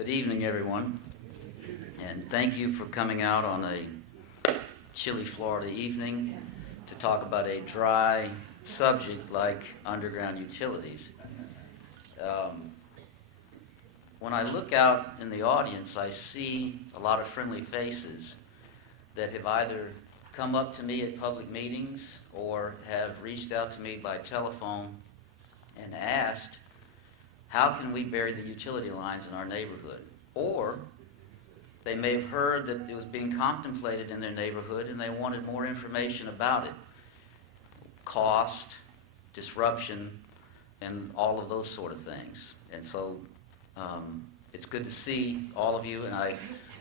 Good evening, everyone, and thank you for coming out on a chilly Florida evening to talk about a dry subject like underground utilities. When I look out in the audience, I see a lot of friendly faces that have either come up to me at public meetings or have reached out to me by telephone and asked, how can we bury the utility lines in our neighborhood? Or they may have heard that it was being contemplated in their neighborhood and they wanted more information about it. Cost, disruption, and all of those sort of things. And so it's good to see all of you, and I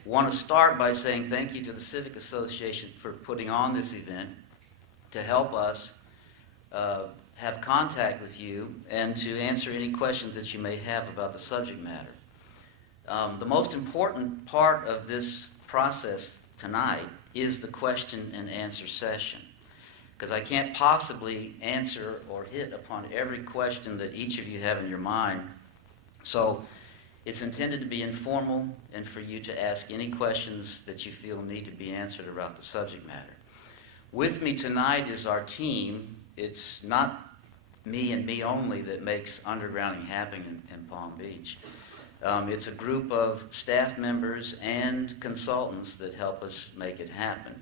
want to start by saying thank you to the Civic Association for putting on this event to help us have contact with you and to answer any questions that you may have about the subject matter. The most important part of this process tonight is the question and answer session, because I can't possibly answer or hit upon every question that each of you have in your mind. So it's intended to be informal and for you to ask any questions that you feel need to be answered about the subject matter. With me tonight is our team. It's not me and me only that makes undergrounding happen in Palm Beach. It's a group of staff members and consultants that help us make it happen.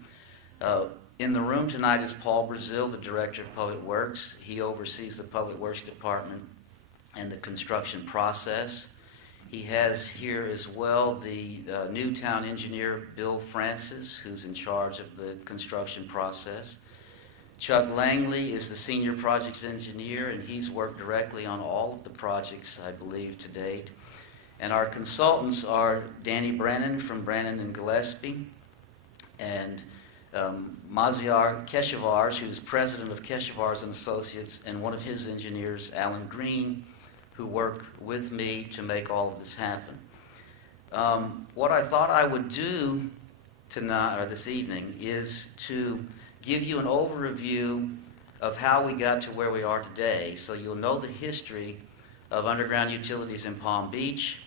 In the room tonight is Paul Brazil, the Director of Public Works. He oversees the Public Works Department and the construction process. He has here as well the new town engineer, Bill Francis, who's in charge of the construction process. Chuck Langley is the senior projects engineer, and he's worked directly on all of the projects, I believe, to date. And our consultants are Danny Brannon from Brannon and Gillespie, and Maziar Keshevars, who's president of Keshevars and Associates, and one of his engineers, Alan Green, who work with me to make all of this happen. What I thought I would do tonight, or this evening, is to give you an overview of how we got to where we are today, so you'll know the history of underground utilities in Palm Beach,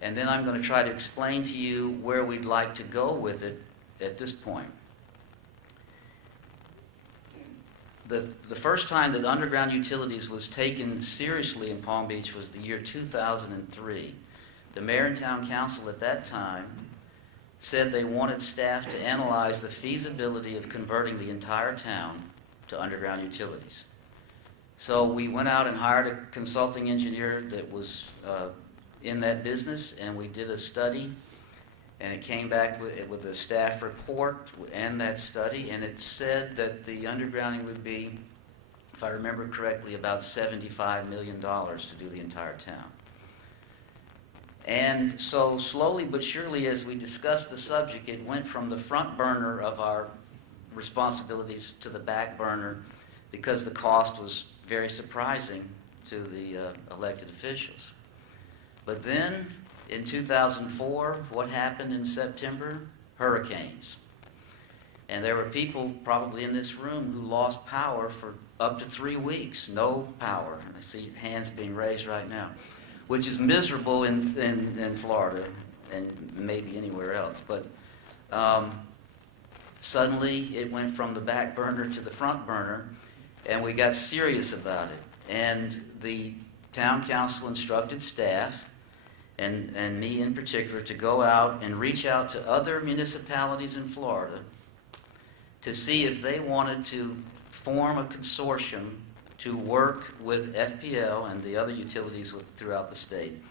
and then I'm going to try to explain to you where we'd like to go with it at this point. The first time that underground utilities was taken seriously in Palm Beach was the year 2003. The mayor and town council at that time said they wanted staff to analyze the feasibility of converting the entire town to underground utilities. So we went out and hired a consulting engineer that was in that business, and we did a study, and it came back with a staff report and that study, and it said that the undergrounding would be, if I remember correctly, about $75 million to do the entire town. And so slowly but surely, as we discussed the subject, it went from the front burner of our responsibilities to the back burner because the cost was very surprising to the elected officials. But then, in 2004, what happened in September? Hurricanes. And there were people probably in this room who lost power for up to 3 weeks, no power. And I see hands being raised right now, which is miserable in Florida and maybe anywhere else. But suddenly it went from the back burner to the front burner, and we got serious about it. And the town council instructed staff, and me in particular, to go out and reach out to other municipalities in Florida to see if they wanted to form a consortium to work with FPL and the other utilities throughout the state,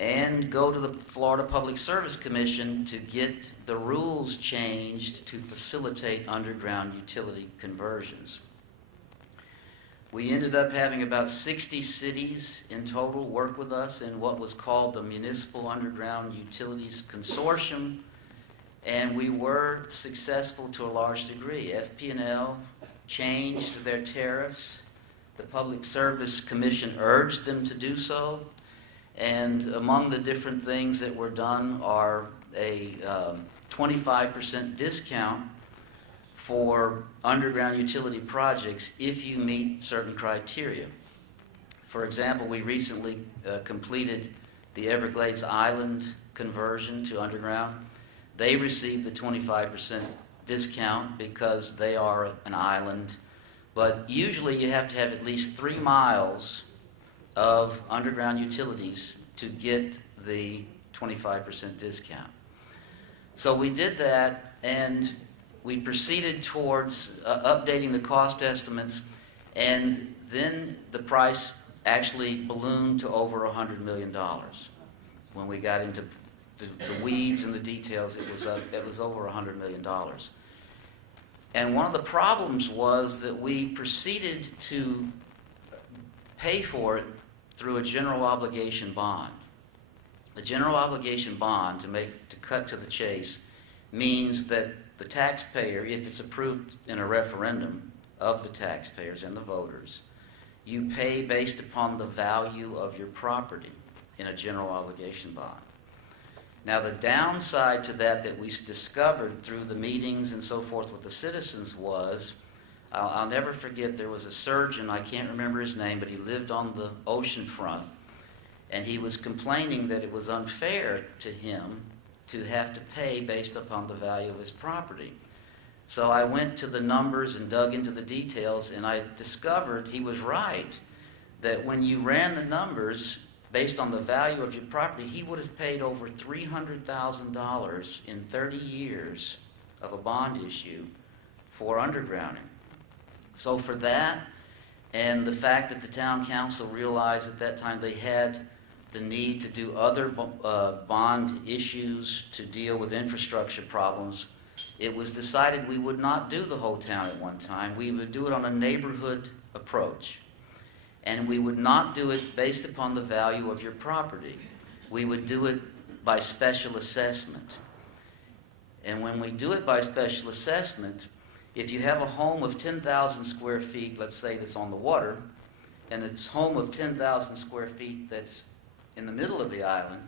and go to the Florida Public Service Commission to get the rules changed to facilitate underground utility conversions. We ended up having about 60 cities in total work with us in what was called the Municipal Underground Utilities Consortium, and we were successful to a large degree. FP&L changed their tariffs. The Public Service Commission urged them to do so, and among the different things that were done are a 25% discount for underground utility projects if you meet certain criteria. For example, we recently completed the Everglades Island conversion to underground, they received the 25% discount because they are an island. But usually you have to have at least 3 miles of underground utilities to get the 25% discount. So we did that, and we proceeded towards updating the cost estimates, and then the price actually ballooned to over $100 million. When we got into the weeds and the details, it was over $100 million. And one of the problems was that we proceeded to pay for it through a general obligation bond. A general obligation bond, to cut to the chase, means that the taxpayer, if it's approved in a referendum of the taxpayers and the voters, you pay based upon the value of your property in a general obligation bond. Now, the downside to that we discovered through the meetings and so forth with the citizens was, I'll never forget, there was a surgeon, I can't remember his name, but he lived on the ocean front, and he was complaining that it was unfair to him to have to pay based upon the value of his property. So I went to the numbers and dug into the details, and I discovered he was right, that when you ran the numbers based on the value of your property, he would have paid over $300,000 in 30 years of a bond issue for undergrounding. So for that, and the fact that the town council realized at that time they had the need to do other bond issues to deal with infrastructure problems, it was decided we would not do the whole town at one time. We would do it on a neighborhood approach. And we would not do it based upon the value of your property. We would do it by special assessment. And when we do it by special assessment, if you have a home of 10,000 square feet, let's say that's on the water, and it's a home of 10,000 square feet that's in the middle of the island,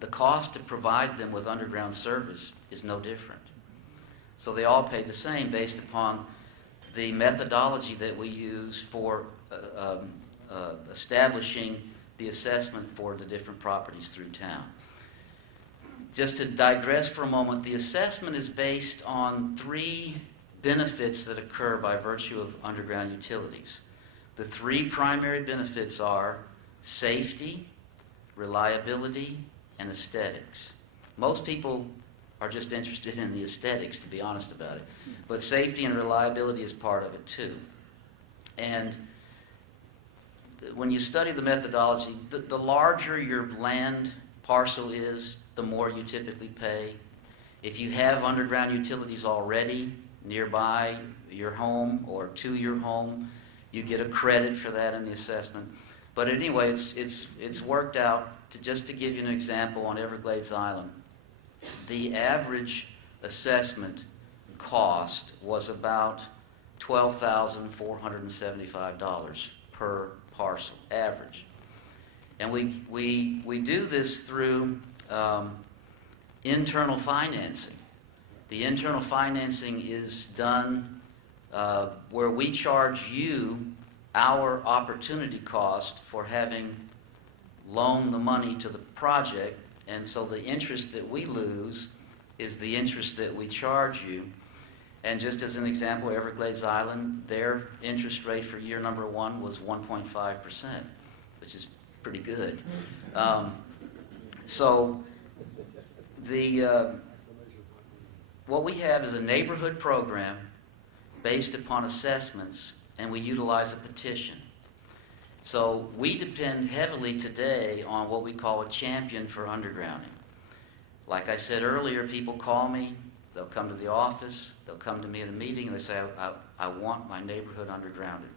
the cost to provide them with underground service is no different. So they all pay the same based upon the methodology that we use for establishing the assessment for the different properties through town. Just to digress for a moment, the assessment is based on 3 benefits that occur by virtue of underground utilities. The 3 primary benefits are safety, reliability, and aesthetics. Most people are just interested in the aesthetics, to be honest about it. But safety and reliability is part of it too. And when you study the methodology, the larger your land parcel is, the more you typically pay. If you have underground utilities already nearby your home or to your home, you get a credit for that in the assessment. But anyway, it's worked out. Just to give you an example, on Everglades Island, the average assessment cost was about $12,475 per parcel, average. And we do this through internal financing. The internal financing is done where we charge you our opportunity cost for having loaned the money to the project, and so the interest that we lose is the interest that we charge you. And just as an example, Everglades Island, their interest rate for year number 1 was 1.5%, which is pretty good. So what we have is a neighborhood program based upon assessments, and we utilize a petition. So we depend heavily today on what we call a champion for undergrounding. Like I said earlier, people call me, they'll come to the office, they'll come to me at a meeting, and they say, I want my neighborhood undergrounded.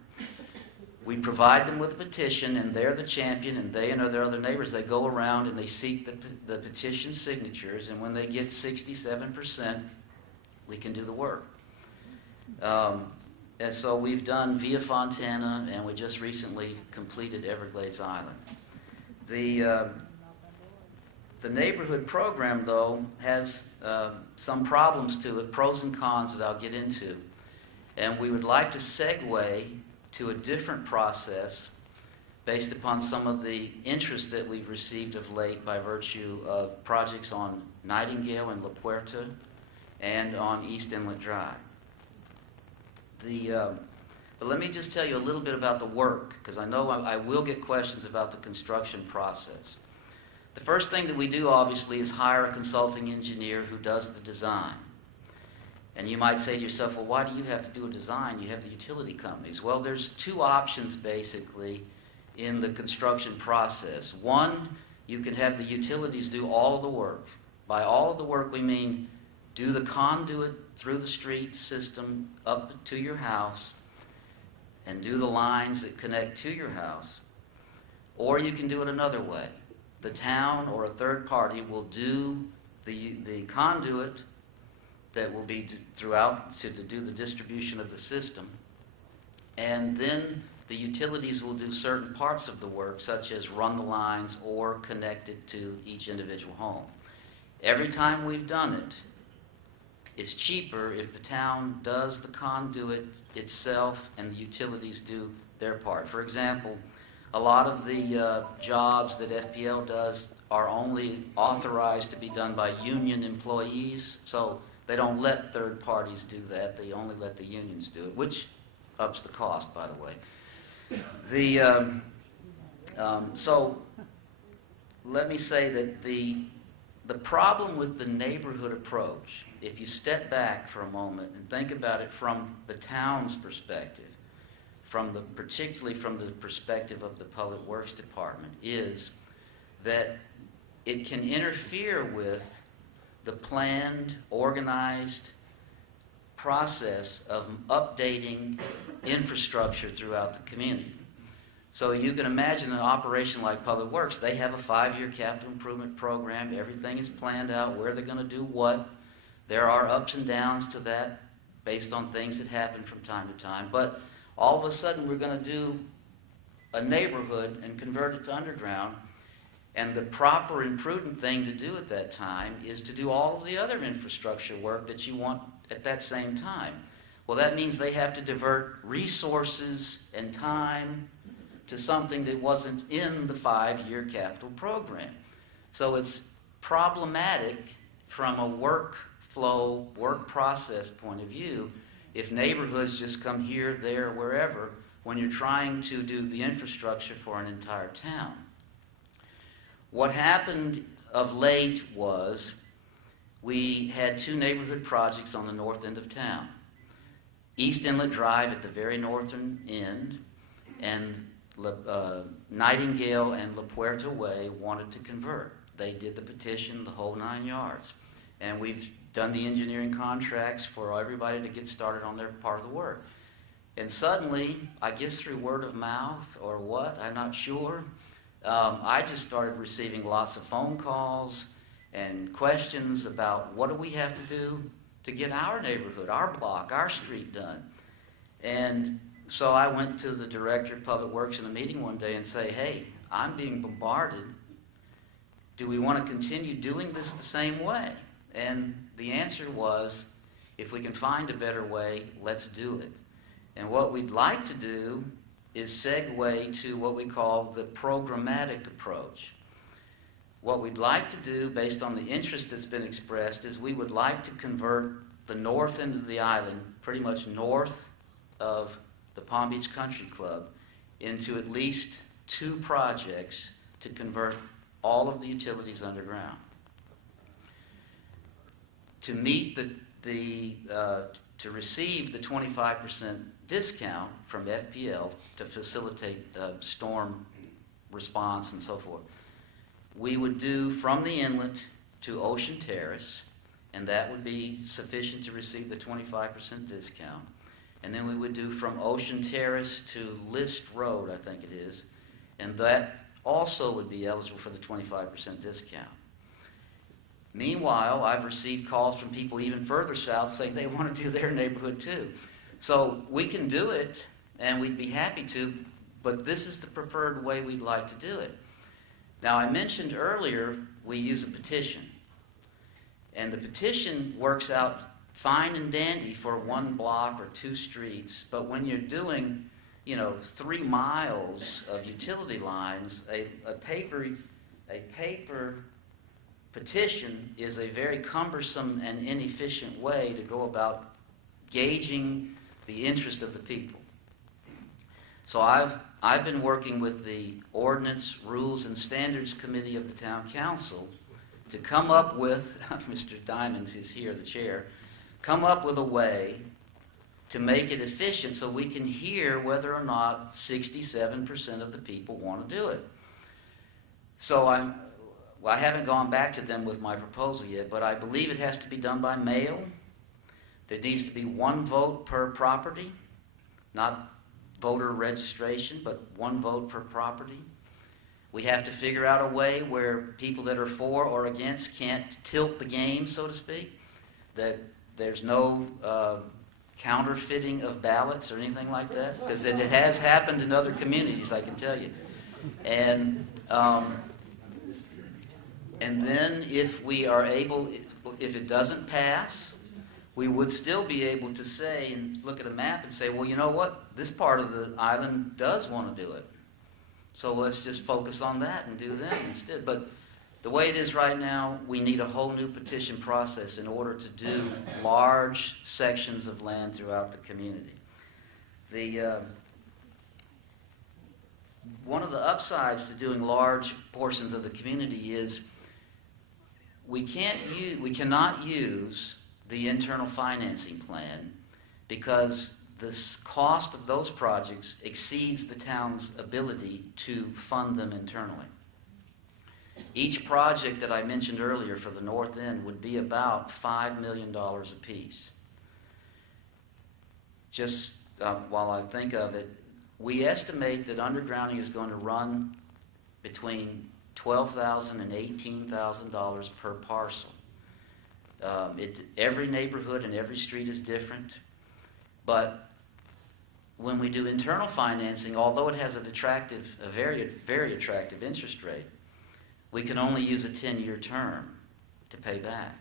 We provide them with a petition, and they're the champion, and they and their other neighbors, they go around and they seek the petition signatures, and when they get 67%, we can do the work. And so we've done Via Fontana, and we just recently completed Everglades Island. The neighborhood program, though, has some problems to it, pros and cons that I'll get into. And we would like to segue to a different process based upon some of the interest that we've received of late by virtue of projects on Nightingale and La Puerta and on East Inlet Drive. But let me just tell you a little bit about the work, because I know I will get questions about the construction process. The first thing that we do, obviously, is hire a consulting engineer who does the design. And you might say to yourself, well, why do you have to do a design? You have the utility companies. Well, there's two options, basically, in the construction process. One, you can have the utilities do all of the work. By all of the work, we mean do the conduit through the street system up to your house and do the lines that connect to your house. Or you can do it another way. The town or a third party will do the conduit that will be throughout to do the distribution of the system, and then the utilities will do certain parts of the work, such as run the lines or connect it to each individual home. Every time we've done it, it's cheaper if the town does the conduit itself and the utilities do their part. For example, a lot of the jobs that FPL does are only authorized to be done by union employees, so they don't let third parties do that. They only let the unions do it, which ups the cost, by the way. So let me say that the problem with the neighborhood approach, if you step back for a moment and think about it from the town's perspective, particularly from the perspective of the Public Works Department, is that it can interfere with the planned, organized process of updating infrastructure throughout the community. So you can imagine an operation like Public Works. They have a 5-year capital improvement program. Everything is planned out, where they're going to do what. There are ups and downs to that based on things that happen from time to time. But all of a sudden, we're going to do a neighborhood and convert it to underground. And the proper and prudent thing to do at that time is to do all of the other infrastructure work that you want at that same time. Well, that means they have to divert resources and time to something that wasn't in the 5-year capital program. So it's problematic from a workflow, work process point of view if neighborhoods just come here, there, wherever, when you're trying to do the infrastructure for an entire town. What happened of late was we had 2 neighborhood projects on the north end of town. East Inlet Drive at the very northern end, and Nightingale and La Puerta Way wanted to convert. They did the petition, the whole 9 yards. And we've done the engineering contracts for everybody to get started on their part of the work. And suddenly, I guess through word of mouth or what, I'm not sure, I just started receiving lots of phone calls and questions about what do we have to do to get our neighborhood, our block, our street done. And so I went to the director of Public Works in a meeting one day and say, hey, I'm being bombarded. Do we want to continue doing this the same way? And the answer was, if we can find a better way, let's do it. And what we'd like to do is segue to what we call the programmatic approach. What we'd like to do, based on the interest that's been expressed, is we would like to convert the north end of the island, pretty much north of the Palm Beach Country Club, into at least 2 projects to convert all of the utilities underground. To meet to receive the 25% discount from FPL to facilitate storm response and so forth, we would do from the inlet to Ocean Terrace, and that would be sufficient to receive the 25% discount. And then we would do from Ocean Terrace to List Road, I think it is, and that also would be eligible for the 25% discount. Meanwhile, I've received calls from people even further south saying they want to do their neighborhood too. So we can do it, and we'd be happy to, but this is the preferred way we'd like to do it. Now, I mentioned earlier we use a petition, and the petition works out fine and dandy for 1 block or 2 streets, but when you're doing, 3 miles of utility lines, a paper petition is a very cumbersome and inefficient way to go about gauging the interest of the people. So I've been working with the Ordinance, Rules, and Standards Committee of the Town Council to come up with, Mr. Diamond is here, the chair, come up with a way to make it efficient so we can hear whether or not 67% of the people want to do it. So I haven't gone back to them with my proposal yet, but I believe it has to be done by mail. There needs to be 1 vote per property, not voter registration, but 1 vote per property. We have to figure out a way where people that are for or against can't tilt the game, so to speak, that there's no counterfeiting of ballots or anything like that, because it has happened in other communities, I can tell you. And then if we are able, if it doesn't pass, we would still be able to say and look at a map and say, well, you know what? This part of the island does want to do it. So let's just focus on that and do that instead. But the way it is right now, we need a whole new petition process in order to do large sections of land throughout the community. One of the upsides to doing large portions of the community is we cannot use the internal financing plan because the cost of those projects exceeds the town's ability to fund them internally. Each project that I mentioned earlier for the North End would be about $5 million apiece. Just while I think of it, we estimate that undergrounding is going to run between $12,000 and $18,000 per parcel. Every neighborhood and every street is different, but when we do internal financing, although it has a very, very attractive interest rate, we can only use a 10-year term to pay back.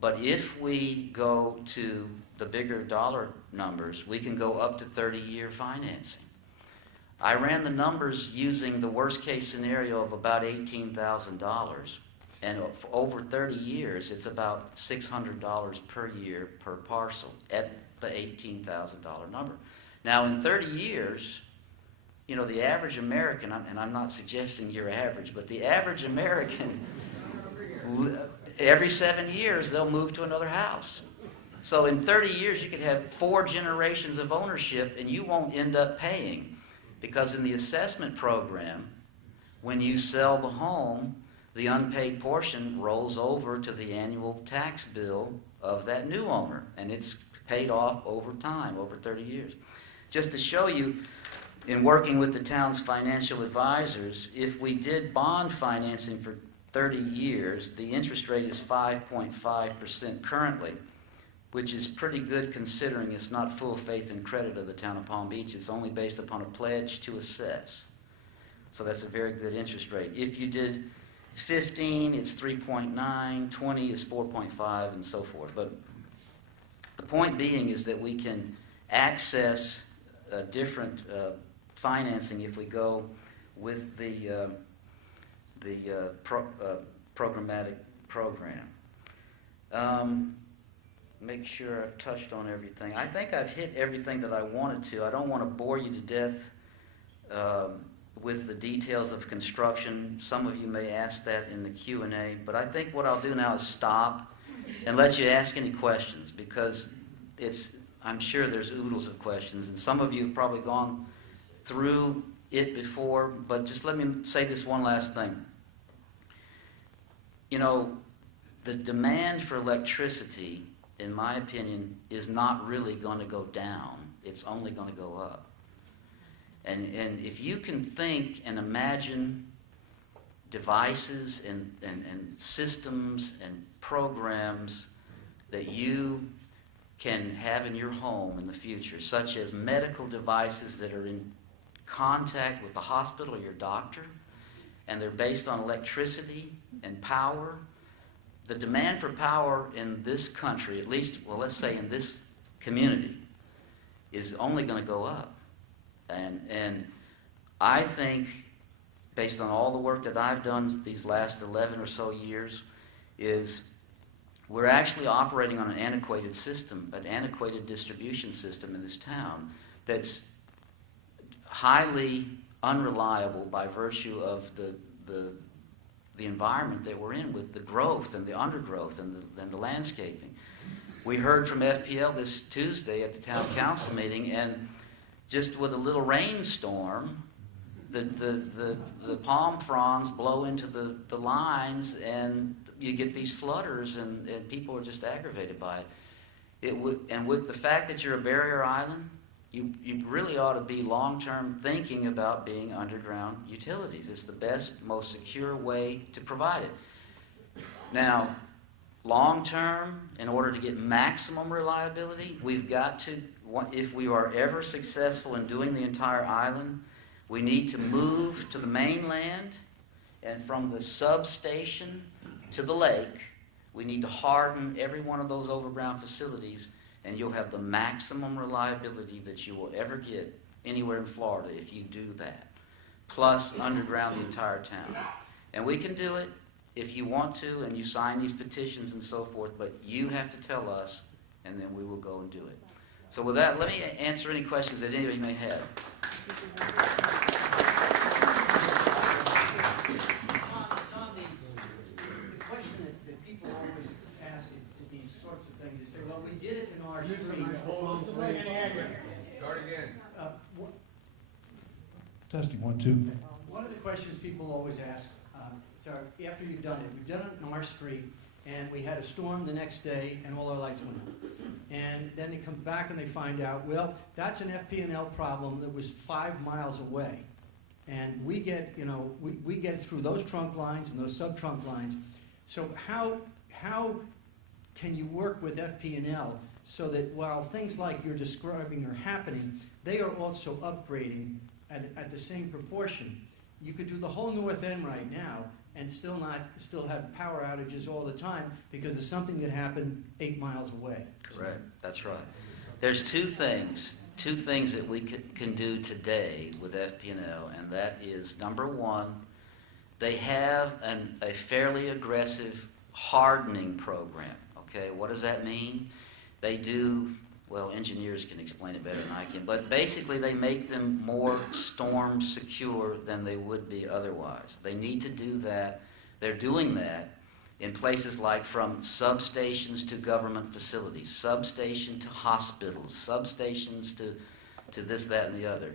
But if we go to the bigger dollar numbers, we can go up to 30-year financing. I ran the numbers using the worst-case scenario of about $18,000, and over 30 years, it's about $600 per year per parcel at the $18,000 number. Now, in 30 years, the average American, and I'm not suggesting you're average, but the average American, every 7 years, they'll move to another house. So in 30 years, you could have 4 generations of ownership, and you won't end up paying. Because in the assessment program, when you sell the home, the unpaid portion rolls over to the annual tax bill of that new owner, and it's paid off over time, over 30 years. Just to show you, in working with the town's financial advisors, if we did bond financing for 30 years, the interest rate is 5.5% currently, which is pretty good considering it's not full faith and credit of the town of Palm Beach. It's only based upon a pledge to assess. So that's a very good interest rate. If you did 15, it's 3.9, 20 is 4.5, and so forth. But the point being is that we can access different financing if we go with the programmatic program. Make sure I've touched on everything. I think I've hit everything that I wanted to. I don't want to bore you to death with the details of construction. Some of you may ask that in the Q&A, but I think what I'll do now is stop and let you ask any questions, because I'm sure there's oodles of questions, and some of you have probably gone through it before, but just let me say this one last thing. The demand for electricity, in my opinion, is not really going to go down. It's only going to go up. And if you can think and imagine devices and systems and programs that you can have in your home in the future, such as medical devices that are in contact with the hospital or your doctor, and they're based on electricity and power, the demand for power in this country, at least, well, let's say in this community, is only going to go up. And I think, based on all the work that I've done these last 11 or so years, is we're actually operating on an antiquated system, an antiquated distribution system in this town that's highly unreliable by virtue of the environment that we're in, with the growth and the undergrowth and the landscaping. We heard from FPL this Tuesday at the town council meeting, and just with a little rainstorm, the palm fronds blow into the lines, and you get these flutters, and people are just aggravated by it. And with the fact that you're a barrier island, you really ought to be long-term thinking about being underground utilities. It's the best, most secure way to provide it. Now, long-term, in order to get maximum reliability, we've got to, if we are ever successful in doing the entire island, we need to move to the mainland, and from the substation to the lake, we need to harden every one of those overground facilities, and you'll have the maximum reliability that you will ever get anywhere in Florida if you do that, plus underground the entire town. And we can do it if you want to, and you sign these petitions and so forth, but you have to tell us, and then we will go and do it. So with that, let me answer any questions that anybody may have. The question that people always ask at these sorts of things, they say, well, we did it in our street. Start again. Testing, 1, 2. One of the questions people always ask, so after you've done it, we've done it in our street, and we had a storm the next day, and all our lights went out. And then they come back and they find out, well, that's an FP&L problem that was 5 miles away. And we get, we get through those trunk lines and those sub-trunk lines. So how can you work with FP&L so that while things like you're describing are happening, they are also upgrading at the same proportion? You could do the whole north end right now and still have power outages all the time because of something that happened 8 miles away. Correct. That's right. There's two things that we can do today with FP&L, and that is, number one, they have a fairly aggressive hardening program. Okay, what does that mean? They do, well, engineers can explain it better than I can, but basically they make them more storm secure than they would be otherwise. They need to do that. They're doing that in places like from substations to government facilities, substation to hospitals, substations to this, that, and the other.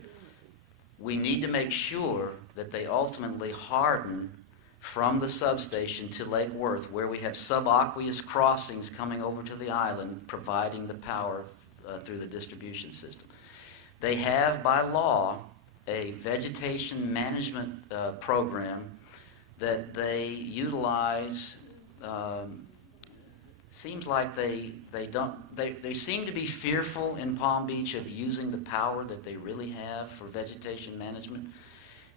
We need to make sure that they ultimately harden from the substation to Lake Worth, where we have subaqueous crossings coming over to the island, providing the power through the distribution system. They have, by law, a vegetation management program that they utilize. Seems like they seem to be fearful in Palm Beach of using the power that they really have for vegetation management.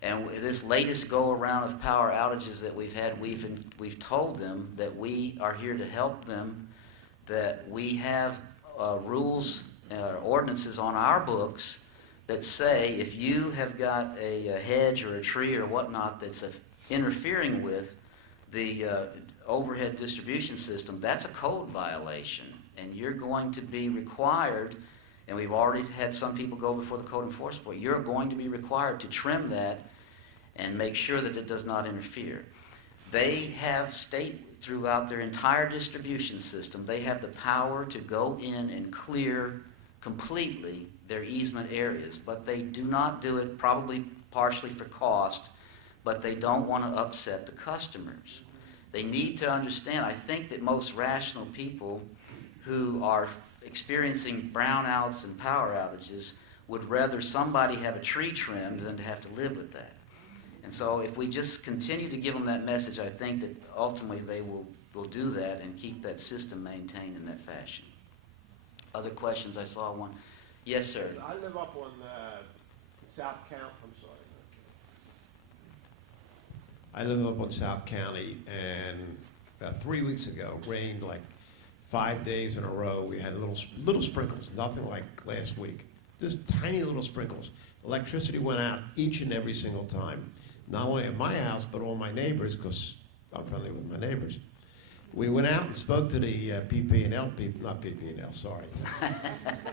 And this latest go-around of power outages that we've had, we've told them that we are here to help them, that we have rules, ordinances on our books that say if you have got a hedge or a tree or whatnot that's interfering with the overhead distribution system, that's a code violation, and you're going to be required, and we've already had some people go before the code enforcement board, you're going to be required to trim that and make sure that it does not interfere. They have throughout their entire distribution system, they have the power to go in and clear completely their easement areas, but they do not do it, probably partially for cost, but they don't want to upset the customers. They need to understand, I think that most rational people who are experiencing brownouts and power outages would rather somebody have a tree trimmed than to have to live with that. And so if we just continue to give them that message, I think that ultimately they will do that and keep that system maintained in that fashion. Other questions? I saw one. Yes, sir. I live up on South County. I'm sorry. I live up on South County, and about 3 weeks ago, rained like 5 days in a row. We had little sprinkles, nothing like last week. just tiny little sprinkles. Electricity went out each and every single time, not only at my house, but all my neighbors, because I'm friendly with my neighbors. We went out and spoke to the PP&L people, not PP&L, sorry.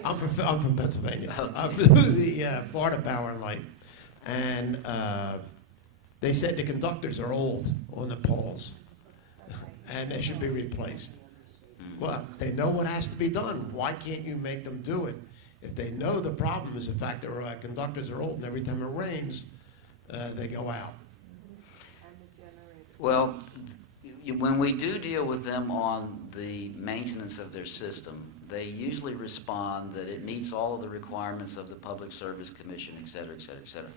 I'm from Pennsylvania. The Florida Power and Light. And they said the conductors are old on the poles, and they should be replaced. Well, they know what has to be done. Why can't you make them do it? If they know the problem is the fact that conductors are old, and every time it rains, they go out. Well, when we do deal with them on the maintenance of their system, they usually respond that it meets all of the requirements of the Public Service Commission, et cetera, et cetera, et cetera.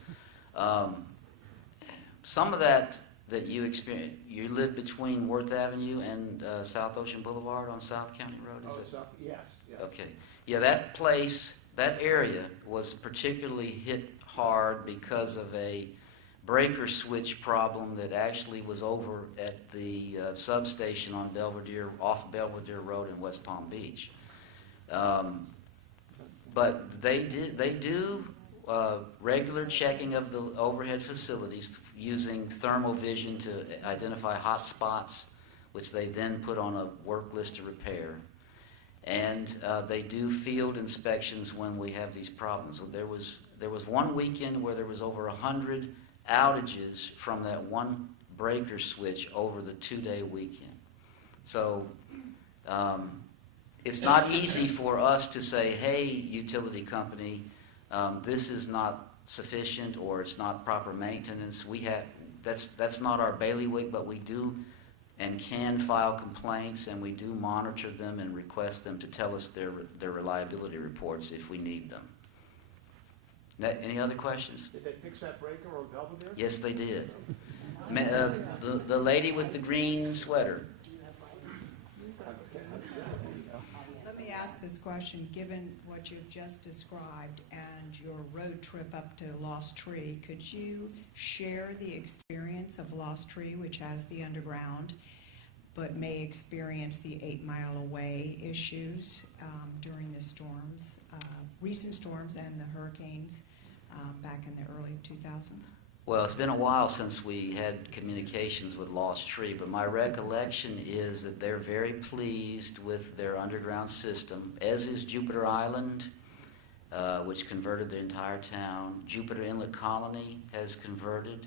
Some of that you experience, you live between Worth Avenue and South Ocean Boulevard on South County Road, is it? Yes. Okay. Yeah, that place, that area was particularly hit hard because of a breaker switch problem that actually was over at the substation on Belvedere, off Belvedere Road in West Palm Beach. But they do regular checking of the overhead facilities using thermal vision to identify hot spots, which they then put on a work list to repair. And they do field inspections when we have these problems. So there was one weekend where there was over 100 outages from that one breaker switch over the 2-day weekend. So it's not easy for us to say, hey, utility company, this is not sufficient or it's not proper maintenance. That's not our bailiwick, but we do and can file complaints, and we do monitor them and request them to tell us their reliability reports if we need them. Any other questions? Did they fix that breaker on Belvedere? Yes, they did. The lady with the green sweater. Let me ask this question. Given what you've just described and your road trip up to Lost Tree, could you share the experience of Lost Tree, which has the underground, but may experience the 8-mile-away issues during the storms, recent storms and the hurricanes back in the early 2000s? Well, it's been a while since we had communications with Lost Tree, but my recollection is that they're very pleased with their underground system, as is Jupiter Island, which converted the entire town. Jupiter Inlet Colony has converted,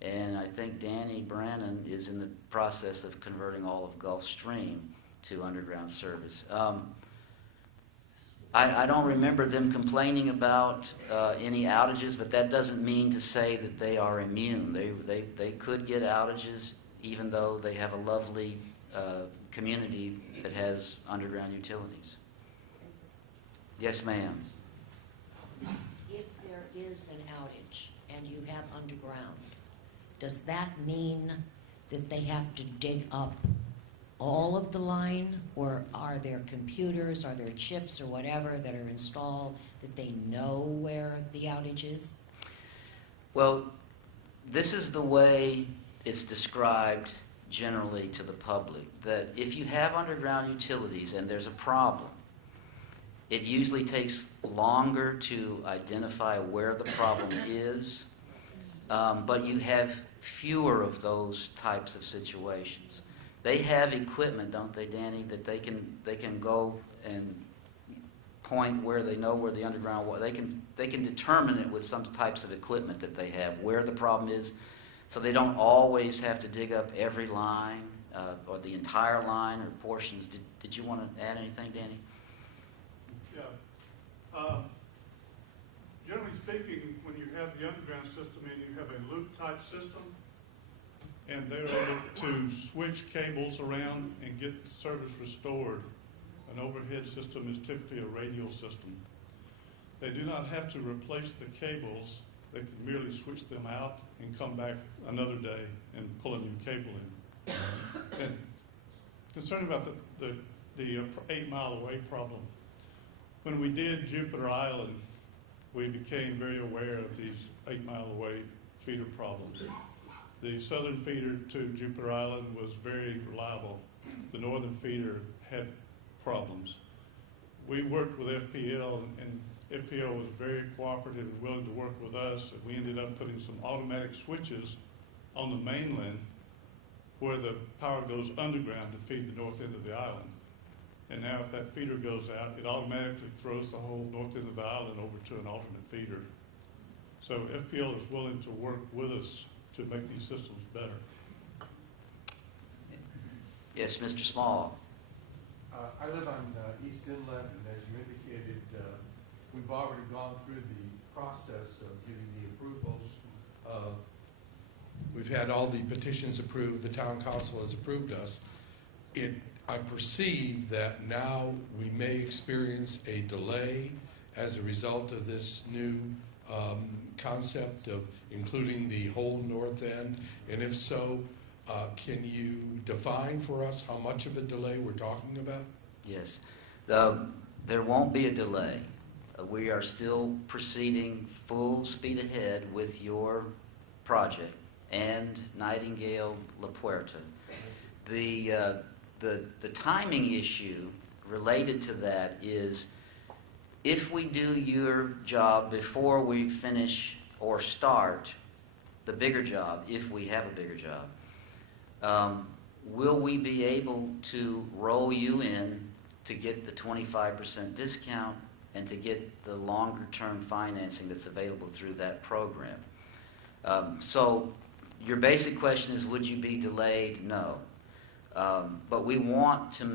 and I think Danny Brannon is in the process of converting all of Gulf Stream to underground service. I don't remember them complaining about any outages, but that doesn't mean to say that they are immune. They could get outages even though they have a lovely community that has underground utilities. Yes, ma'am. If there is an outage and you have underground, does that mean that they have to dig up all of the line, or are there computers, are there chips or whatever that are installed that they know where the outage is? Well, this is the way it's described generally to the public, that if you have underground utilities and there's a problem, it usually takes longer to identify where the problem is, but you have fewer of those types of situations. They have equipment, don't they, Danny, that they can go and point where they know where the underground was. They can determine it with some types of equipment that they have where the problem is, so they don't always have to dig up every line or the entire line or portions. Did you want to add anything, Danny? Yeah. Generally speaking, when you have the underground system and you have a loop-type system, and they're able to switch cables around and get service restored, an overhead system is typically a radial system. They do not have to replace the cables. They can merely switch them out and come back another day and pull a new cable in. And concerned about the 8-mile-away problem, when we did Jupiter Island, we became very aware of these 8-mile-away feeder problems. The southern feeder to Jupiter Island was very reliable. The northern feeder had problems. We worked with FPL and FPL was very cooperative and willing to work with us, and we ended up putting some automatic switches on the mainland where the power goes underground to feed the north end of the island. And now if that feeder goes out, it automatically throws the whole north end of the island over to an alternate feeder. So FPL is willing to work with us to make these systems better. Yes, Mr. Small. I live on East Inlet, and as you indicated, we've already gone through the process of getting the approvals. We've had all the petitions approved. The town council has approved us. I perceive that now we may experience a delay as a result of this new concept of including the whole north end. And if so, can you define for us how much of a delay we're talking about? Yes. There won't be a delay. We are still proceeding full speed ahead with your project and Nightingale La Puerta. The timing issue related to that is if we do your job before we finish or start the bigger job, if we have a bigger job, will we be able to roll you in to get the 25% discount and to get the longer-term financing that's available through that program? So your basic question is, would you be delayed? No. But we want to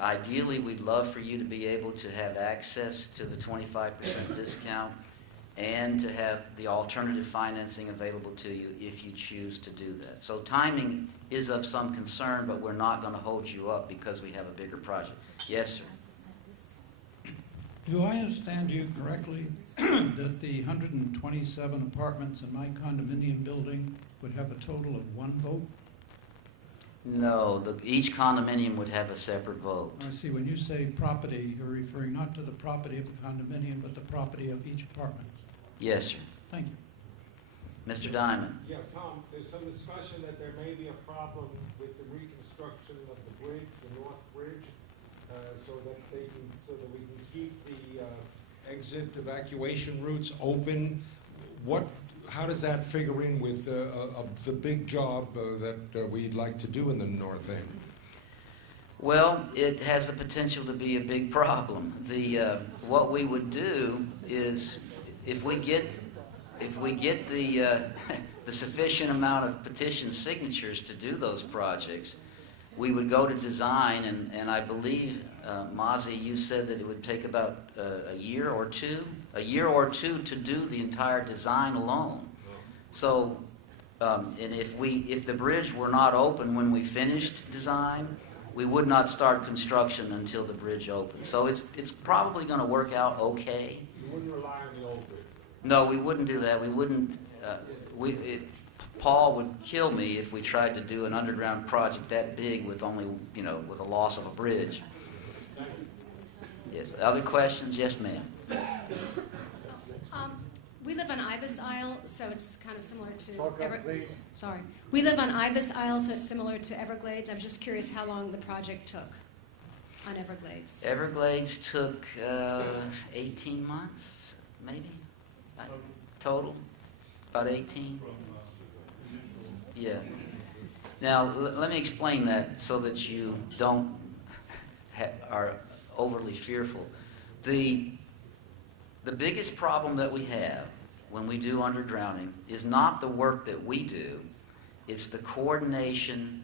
ideally, we'd love for you to be able to have access to the 25% discount and to have the alternative financing available to you if you choose to do that. So timing is of some concern, but we're not going to hold you up because we have a bigger project. Yes, sir. Do I understand you correctly that the 127 apartments in my condominium building would have a total of 1 vote? No, each condominium would have a separate vote. I see. When you say property, you're referring not to the property of the condominium, but the property of each apartment. Yes, sir. Thank you. Mr. Diamond. Yeah, Tom, there's some discussion that there may be a problem with the reconstruction of the bridge, the North Bridge, so that we can keep the exit evacuation routes open. How does that figure in with the big job that we'd like to do in the North End? Well, it has the potential to be a big problem. What we would do is, if we get the sufficient amount of petition signatures to do those projects, we would go to design, and I believe, Mazi, you said that it would take about a year or two to do the entire design alone. So, and if the bridge were not open when we finished design, we would not start construction until the bridge opened. So it's probably going to work out okay. You wouldn't rely on the old bridge? No, we wouldn't do that. We wouldn't. Paul would kill me if we tried to do an underground project that big with only, with a loss of a bridge. Yes. Other questions? Yes, ma'am. We live on Ibis Isle, so it's kind of similar to Talk up, please. Sorry. We live on Ibis Isle, so it's similar to Everglades. I was just curious how long the project took on Everglades. Everglades took 18 months, maybe, total, about 18. Yeah. Now, let me explain that so that you don't are overly fearful. The biggest problem that we have when we do undergrounding is not the work that we do, it's the coordination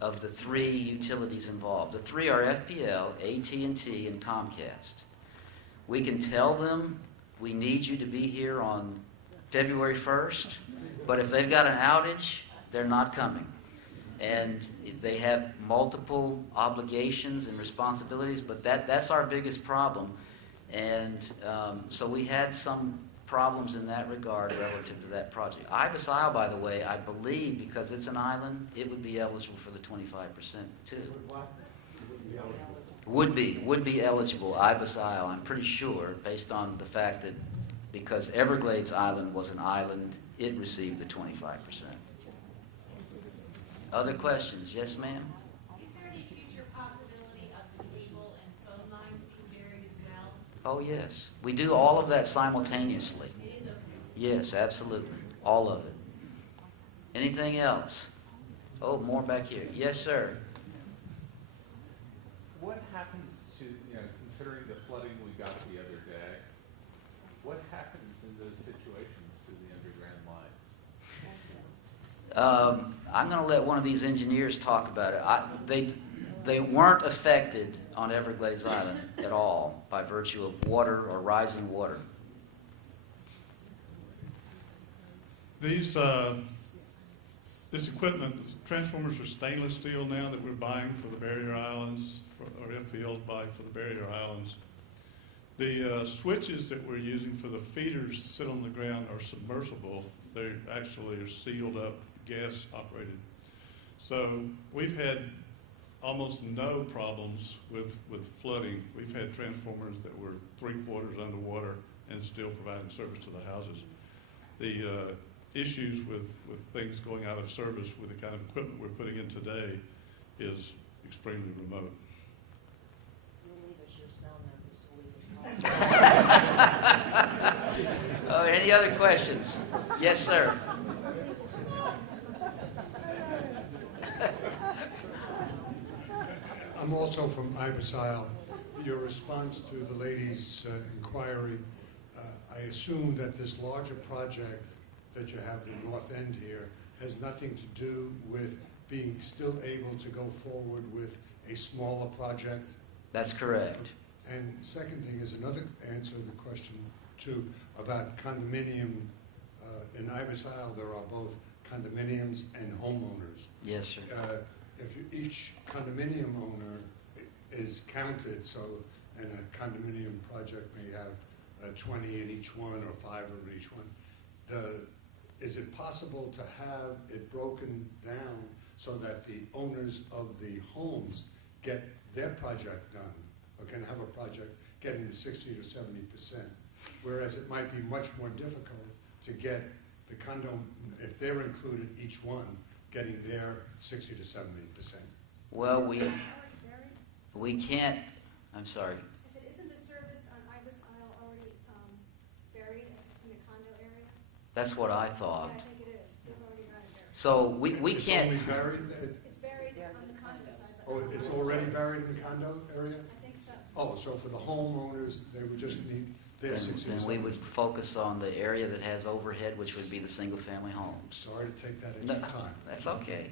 of the 3 utilities involved. The 3 are FPL, AT&T, and Comcast. We can tell them we need you to be here on February 1st, but if they've got an outage, they're not coming. And they have multiple obligations and responsibilities, but that's our biggest problem. And so we had some problems in that regard relative to that project. Ibis Isle, by the way, I believe, because it's an island, it would be eligible for the 25% too. Would be eligible, Ibis Isle, I'm pretty sure, based on the fact that because Everglades Island was an island, it received the 25%. Other questions? Yes, ma'am? Is there any future possibility of the cable and phone lines being buried as well? Oh, yes. We do all of that simultaneously. Yes, absolutely. All of it. Anything else? Oh, more back here. Yes, sir. What happens to, considering the flooding we got the other day, what happens in those situations to the underground lines? I'm going to let one of these engineers talk about it. They weren't affected on Everglades Island at all by virtue of water or rising water. This equipment, transformers are stainless steel now that we're buying for the barrier islands, or FPL's buying for the barrier islands. The switches that we're using for the feeders sit on the ground are submersible. They actually are sealed up, gas operated. So we've had almost no problems with flooding. We've had transformers that were 3/4 underwater and still providing service to the houses. The issues with things going out of service with the kind of equipment we're putting in today is extremely remote. You'll leave us your cell numbers so we can call. Oh, any other questions? Yes, sir. I'm also from Ibis Isle. Your response to the lady's inquiry, I assume that this larger project that you have, the north end here, has nothing to do with being still able to go forward with a smaller project? That's correct. And the second thing is another answer to the question, too, about condominium. In Ibis Isle, there are both condominiums and homeowners. Yes, sir. Each condominium owner is counted, so, and a condominium project may have 20 in each one or 5 in each one. Is it possible to have it broken down so that the owners of the homes get their project done, or can have a project getting the 60 to 70%? Whereas it might be much more difficult to get the condo, if they're included, each one, getting their 60 to 70%. Well, we can't, I'm sorry. I said, isn't the service on Ibis Isle already buried in the condo area? That's what I Yeah, thought. I think it is. They've already got it buried. So we It's can't, only buried, It's buried on the condo side. but oh, not it's on the already street. buried in the condo area? I think so. Oh, so for the homeowners, they would just need their 60 to then 70%. we would focus on the area that has overhead, which would be the single-family homes. Sorry to take that No, extra time. that's okay.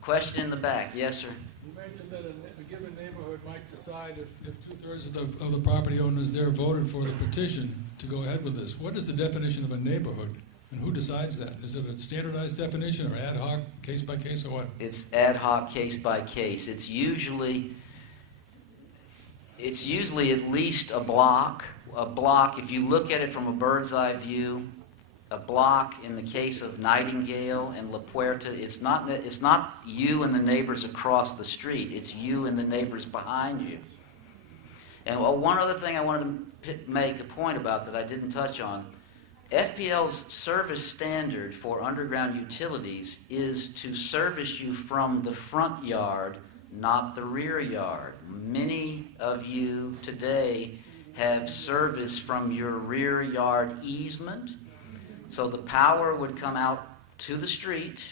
Question in the back. Yes, sir. You mentioned that a given neighborhood might decide if 2/3 of the property owners there voted for the petition to go ahead with this. What is the definition of a neighborhood, and who decides that? Is it a standardized definition or ad hoc, case by case, or what? It's ad hoc, case by case. It's usually at least a block. A block, if you look at it from a bird's eye view, a block in the case of Nightingale and La Puerta, it's not you and the neighbors across the street, it's you and the neighbors behind you. And one other thing I wanted to make a point about that I didn't touch on, FPL's service standard for underground utilities is to service you from the front yard, not the rear yard. Many of you today have service from your rear yard easement. So the power would come out to the street,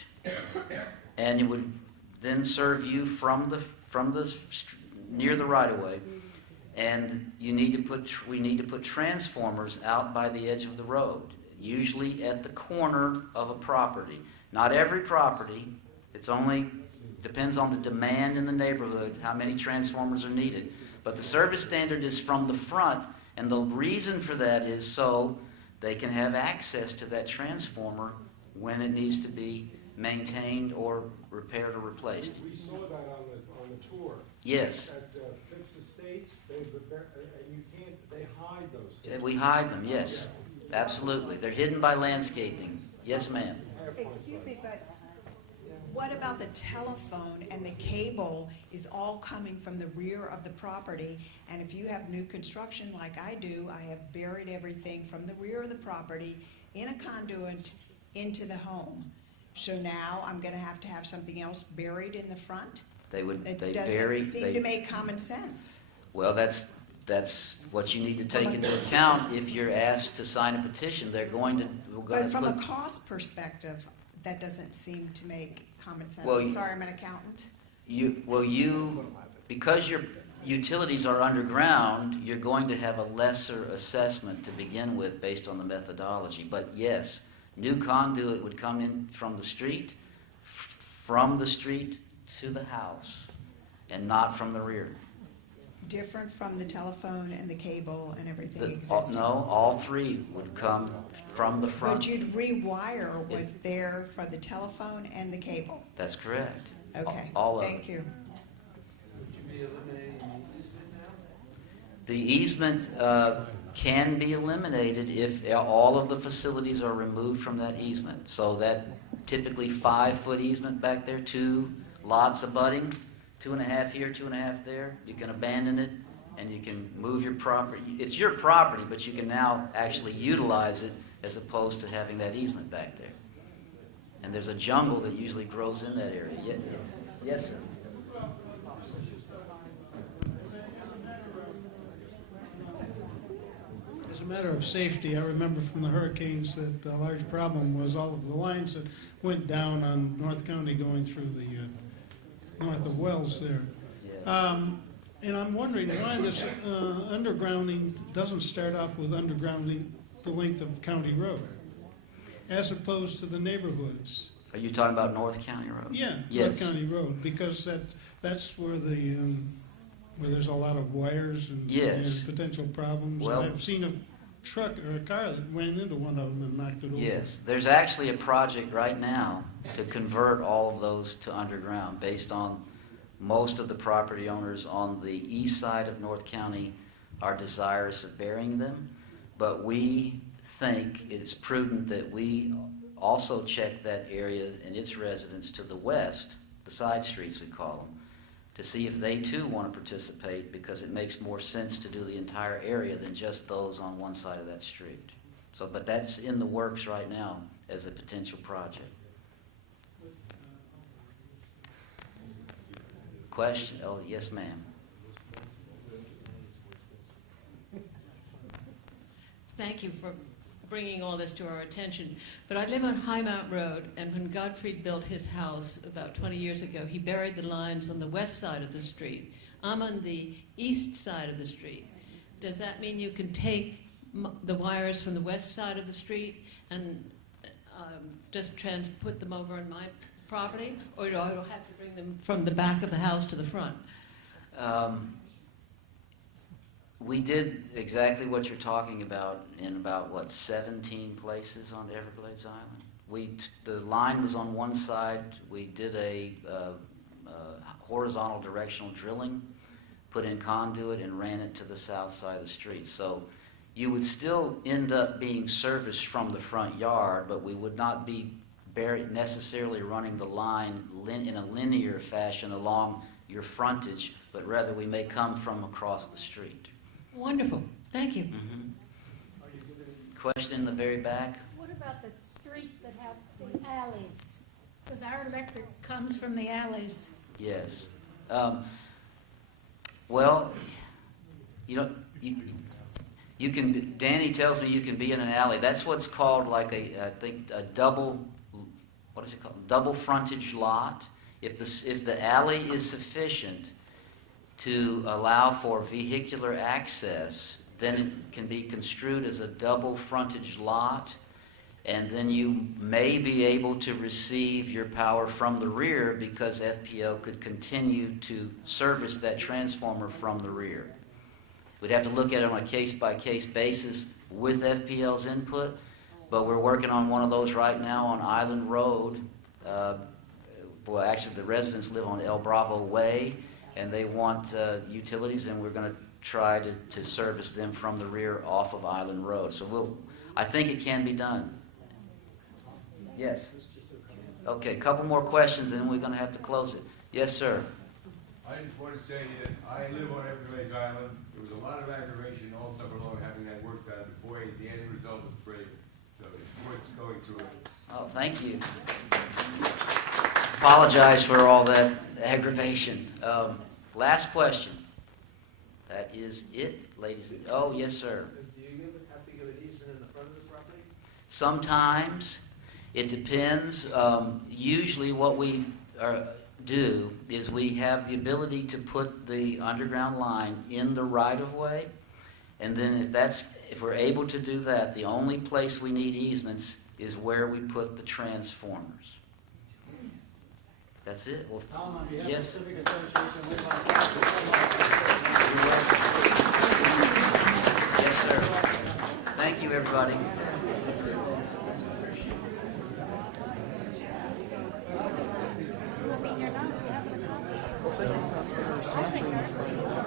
and it would then serve you from the near the right of way. And we need to put transformers out by the edge of the road, usually at the corner of a property. Not every property. It's only depends on the demand in the neighborhood, how many transformers are needed. But the service standard is from the front, and the reason for that is so they can have access to that transformer when it needs to be maintained or repaired or replaced. We saw that on the tour. Yes. At Phipps Estates, they hide those things. We hide them, yes. Absolutely. They're hidden by landscaping. Yes, ma'am. Excuse me, but what about the telephone and the cable is all coming from the rear of the property? And if you have new construction like I do, I have buried everything from the rear of the property in a conduit into the home. So now I'm going to have something else buried in the front? They It doesn't seem to make common sense. Well, that's what you need to take into account if you're asked to sign a petition. We're going But to from a put, cost perspective, that doesn't seem to make common sense. Well, I'm sorry, I'm an accountant. because your utilities are underground, you're going to have a lesser assessment to begin with based on the methodology. But yes, new conduit would come in from the street to the house, and not from the rear. Different from the telephone and the cable and everything existing. No, all three would come from the front. But you'd rewire what's there for the telephone and the cable. That's correct. Okay, All of it. thank you. The easement can be eliminated if all of the facilities are removed from that easement. So that typically 5-foot easement back there, 2 lots abutting, 2.5 here, 2.5 there, you can abandon it and you can move your property. It's your property, but you can now actually utilize it as opposed to having that easement back there. And there's a jungle that usually grows in that area. Yes, sir. As a matter of safety, I remember from the hurricanes that a large problem was all of the lines that went down on North County going through the north of Wells there. And I'm wondering why this undergrounding doesn't start off with undergrounding the length of County Road, as opposed to the neighborhoods. Are you talking about North County Road? Yeah, Yes. North County Road, because that's where where there's a lot of wires and, Yes. and potential problems. Well- I've seen a truck or a car that ran into one of them and knocked it over. Yes, there's actually a project right now to convert all of those to underground based on most of the property owners on the east side of North County are desirous of burying them, but we think it's prudent that we also check that area and its residents to the west, the side streets we call them, to see if they too want to participate, because it makes more sense to do the entire area than just those on one side of that street. So, but that's in the works right now as a potential project. Question? Oh, yes, ma'am. Thank you for bringing all this to our attention. But I live on High Mount Road, and when Gottfried built his house about 20 years ago, he buried the lines on the west side of the street. I'm on the east side of the street. Does that mean you can take the wires from the west side of the street and just put them over on my property, or do I have to bring them from the back of the house to the front? We did exactly what you're talking about in about, 17 places on Everglades Island. The line was on one side. We did a horizontal directional drilling, put in conduit, and ran it to the south side of the street. So you would still end up being serviced from the front yard, but we would not be necessarily running the line in a linear fashion along your frontage, but rather we may come from across the street. Wonderful. Thank you. Mm-hmm. Question in the very back? What about the streets that have the alleys? Because our electric comes from the alleys. Yes. Well, you can. Danny tells me you can be in an alley. That's what's called like I think a double. What is it called? Double frontage lot. If the alley is sufficient to allow for vehicular access, then it can be construed as a double frontage lot, and then you may be able to receive your power from the rear because FPL could continue to service that transformer from the rear. We'd have to look at it on a case-by-case basis with FPL's input, but we're working on one of those right now on Island Road. Well, actually, the residents live on El Bravo Way, and they want utilities, and we're going to try to service them from the rear off of Island Road. So I think it can be done. Yes. Okay, a couple more questions, and then we're going to have to close it. Yes, sir. I just want to say that I live on Everglades Island. There was a lot of aggravation all summer long having that work done. Boy, the end result was great. So it's worth going through it. Oh, thank you. Apologize for all that aggravation. Last question. That is it, ladies. Oh, yes, sir. Do you have to give an easement in the front of the property? Sometimes it depends. Usually what we do is we have the ability to put the underground line in the right-of-way, and then if we're able to do that, the only place we need easements is where we put the transformers. That's it. Well, Tom, on behalf yes. of the Civic Association, we'd like to thank you so much. Yes, sir. Thank you, everybody. Well, thank you for answering this question.